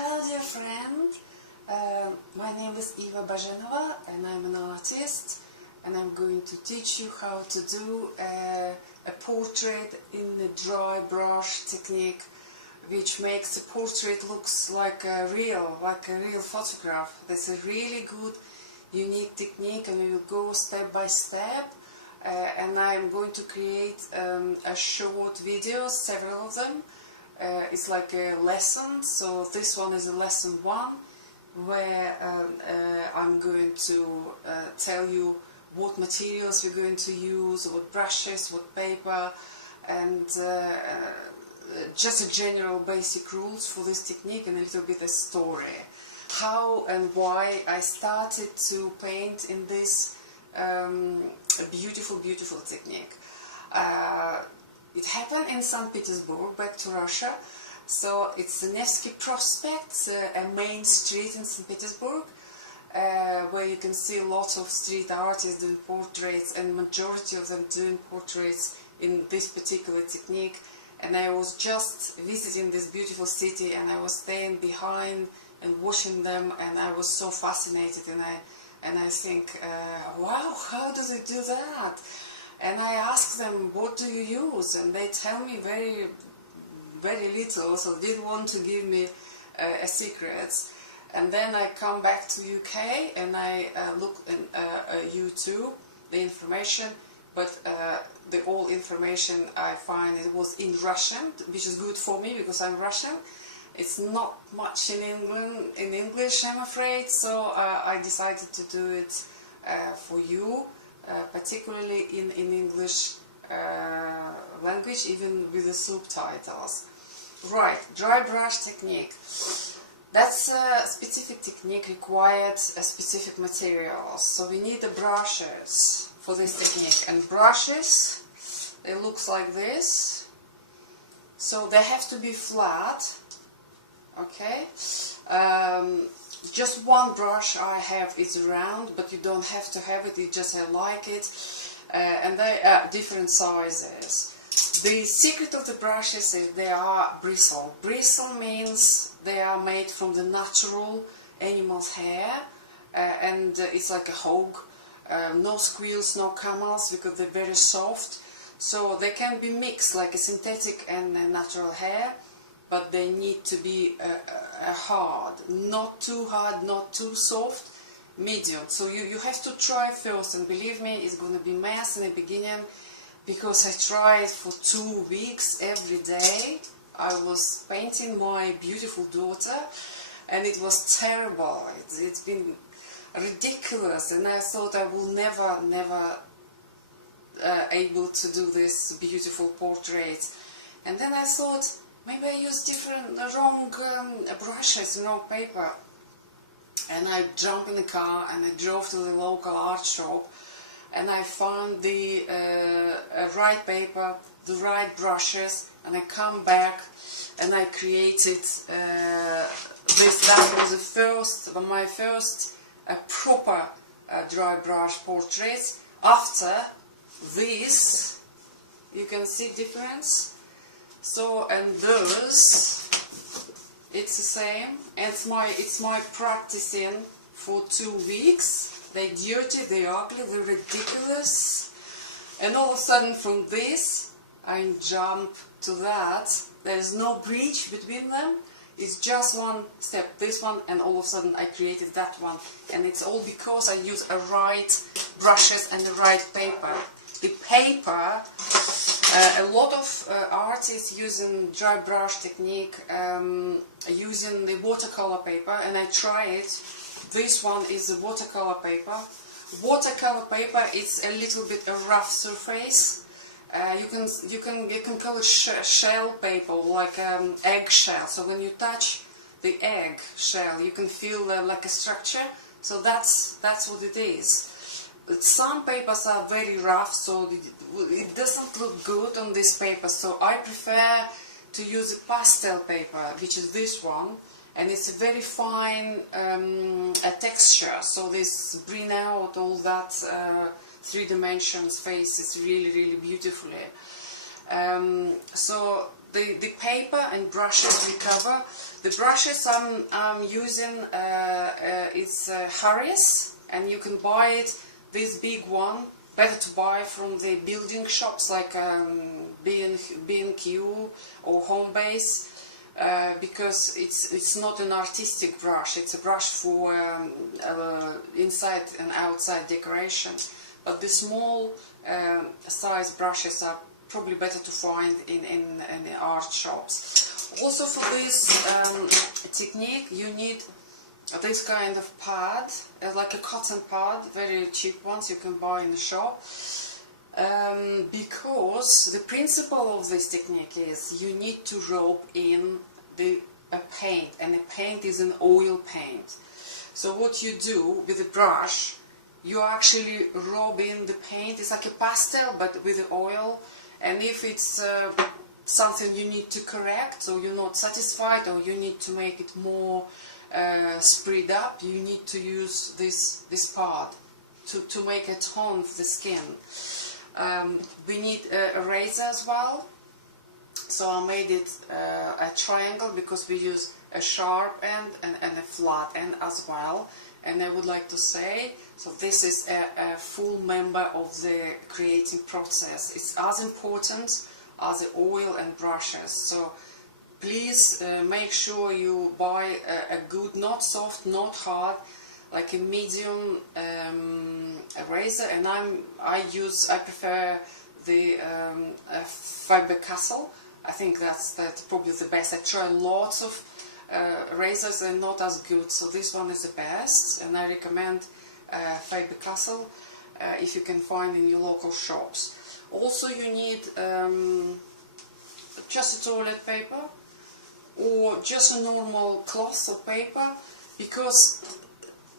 Hello dear friend, my name is Eva Bajenova and I'm an artist, and I'm going to teach you how to do a portrait in a dry brush technique, which makes the portrait looks like a real photograph. That's a really good unique technique, and we will go step by step, and I'm going to create a short videos, several of them. It's like a lesson, so this one is a lesson 1, where I'm going to tell you what materials we're going to use, what brushes, what paper, and just a general basic rules for this technique, and a little bit a story. How and why I started to paint in this beautiful technique. It happened in St. Petersburg, back to Russia. So it's the Nevsky Prospect, a main street in St. Petersburg, where you can see lots of street artists doing portraits, and majority of them doing portraits in this particular technique. And I was just visiting this beautiful city, and I was staying behind and watching them, and I was so fascinated, and I think, wow, how do they do that? And I ask them, what do you use? And they tell me very little, so they didn't want to give me a secret. And then I come back to UK, and I look in YouTube, the information, but the all information I find it was in Russian, which is good for me because I'm Russian. It's not much in English, I'm afraid, so I decided to do it for you. Particularly in English language, even with the subtitles. Right, dry brush technique. That's a specific technique, required a specific materials. So we need the brushes for this technique, and brushes, they look like this. So they have to be flat, okay? Just one brush I have is round, but you don't have to have it, you just like it, and they are different sizes. The secret of the brushes is they are bristle. Bristle means they are made from the natural animal's hair, and it's like a hog, no squeals, no camels, because they're very soft, so they can be mixed like a synthetic and a natural hair. But they need to be hard, not too hard, not too soft, medium. So you have to try first, and believe me, it's going to be mess in the beginning, because I tried for 2 weeks every day. I was painting my beautiful daughter, and it was terrible. It's been ridiculous, and I thought I will never able to do this beautiful portrait. And then I thought, maybe I used wrong brushes, wrong paper. And I jumped in the car and I drove to the local art shop, and I found the right paper, the right brushes, and I come back and I created this. That was my first proper dry brush portrait. After this, you can see difference. So, and those, it's the same. It's my practicing for 2 weeks. They're dirty, they're ugly, they're ridiculous. And all of a sudden from this, I jump to that. There's no bridge between them. It's just one step, this one, and all of a sudden I created that one. And it's all because I use a right brushes and the right paper. The paper, a lot of artists using dry brush technique, using the watercolor paper, and I try it. This one is the watercolor paper. Watercolor paper is a little bit a rough surface. You can call it shell paper, like egg shell. So when you touch the egg shell, you can feel like a structure. So that's what it is. Some papers are very rough, so it doesn't look good on this paper, so I prefer to use a pastel paper, which is this one, and it's a very fine texture, so this bring out all that 3 dimensions face is really beautifully. So the paper and brushes we cover. The brushes I'm using it's Harris, and you can buy it, this big one, better to buy from the building shops like B&Q or Homebase, because it's not an artistic brush, it's a brush for inside and outside decoration. But the small size brushes are probably better to find in the art shops. Also for this technique you need this kind of pad, like a cotton pad, very cheap ones you can buy in the shop. Because the principle of this technique is you need to rub in a paint, and a paint is an oil paint. So what you do with the brush, you actually rub in the paint. It's like a pastel but with the oil, and if it's something you need to correct, or you're not satisfied, or you need to make it more spread up, you need to use this part to make a tone for the skin. We need a razor as well, so I made it a triangle because we use a sharp end and a flat end as well. And I would like to say, so this is a full member of the creating process. It's as important as the oil and brushes. So please make sure you buy a good, not soft, not hard, like a medium razor. And I prefer the Faber-Castell. I think that's probably the best. I try lots of razors and not as good, so this one is the best, and I recommend Faber-Castell if you can find in your local shops. Also you need just a toilet paper or just a normal cloth or paper, because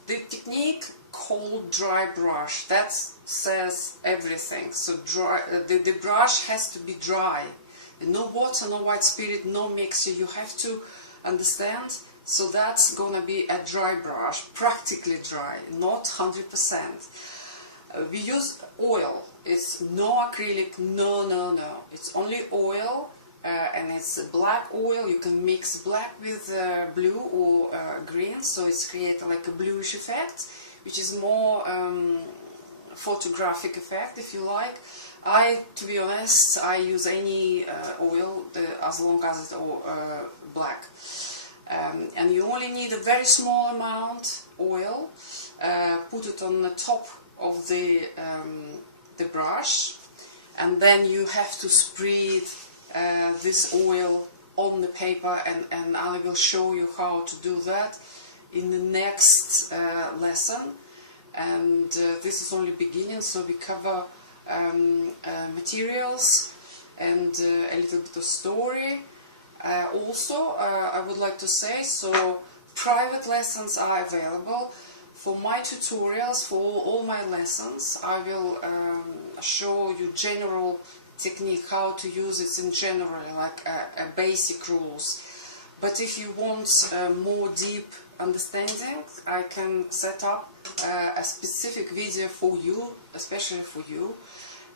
the technique called dry brush, that says everything. So the brush has to be dry, no water, no white spirit, no mixture, you have to understand. So that's gonna be a dry brush, practically dry, not 100%. We use oil, it's no acrylic, no, it's only oil, and it's black oil. You can mix black with blue or green, so it's create like a bluish effect, which is more photographic effect, if you like. To be honest, I use any oil as long as it's black. And you only need a very small amount oil. Put it on the top of the brush, and then you have to spread this oil on the paper, and I will show you how to do that in the next lesson. And this is only beginning, so we cover materials and a little bit of story. Also, I would like to say, so private lessons are available. For my tutorials, for all my lessons, I will show you general technique, how to use it in general, like a basic rules. But if you want more deep understanding, I can set up a specific video for you, especially for you,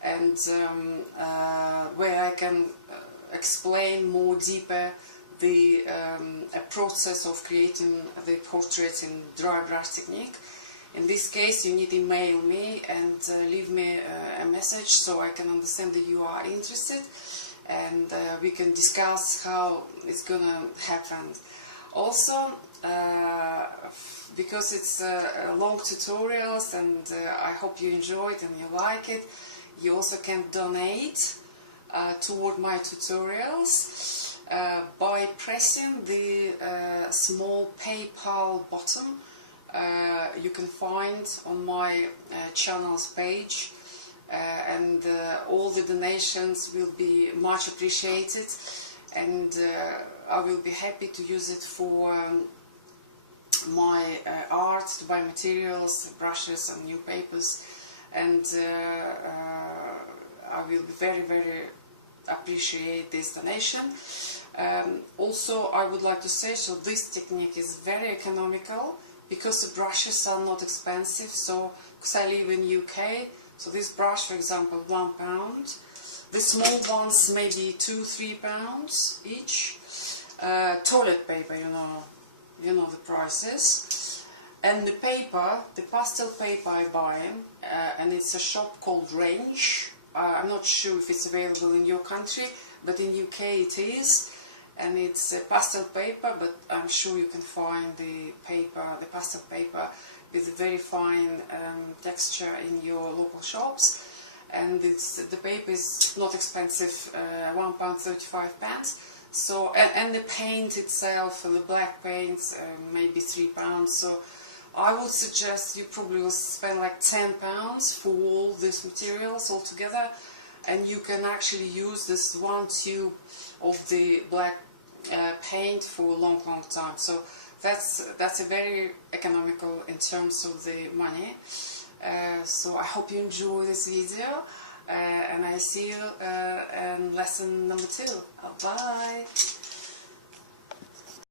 and where I can explain more deeper the process of creating the portrait in dry brush technique. In this case, you need to email me and leave me a message so I can understand that you are interested, and we can discuss how it's gonna happen. Also, because it's long tutorials, and I hope you enjoy it and you like it, you also can donate toward my tutorials by pressing the small PayPal button you can find on my channel's page, and all the donations will be much appreciated, and I will be happy to use it for my art, to buy materials, brushes and new papers, and I will very appreciate this donation. Also, I would like to say, so this technique is very economical because the brushes are not expensive. So, because I live in UK, so this brush, for example, £1. The small ones maybe £2–3 each. Toilet paper, you know the prices. And the paper, the pastel paper I buy, and it's a shop called Range. I'm not sure if it's available in your country, but in UK it is. And it's pastel paper, but I'm sure you can find the pastel paper with a very fine texture in your local shops. And the paper is not expensive, £1.35. So and the paint itself, the black paint, maybe £3. So I would suggest you probably will spend like £10 for all these materials all together, and you can actually use this one tube of the black paint for a long time. So that's a very economical in terms of the money. So I hope you enjoy this video, and I see you in lesson number 2. Bye.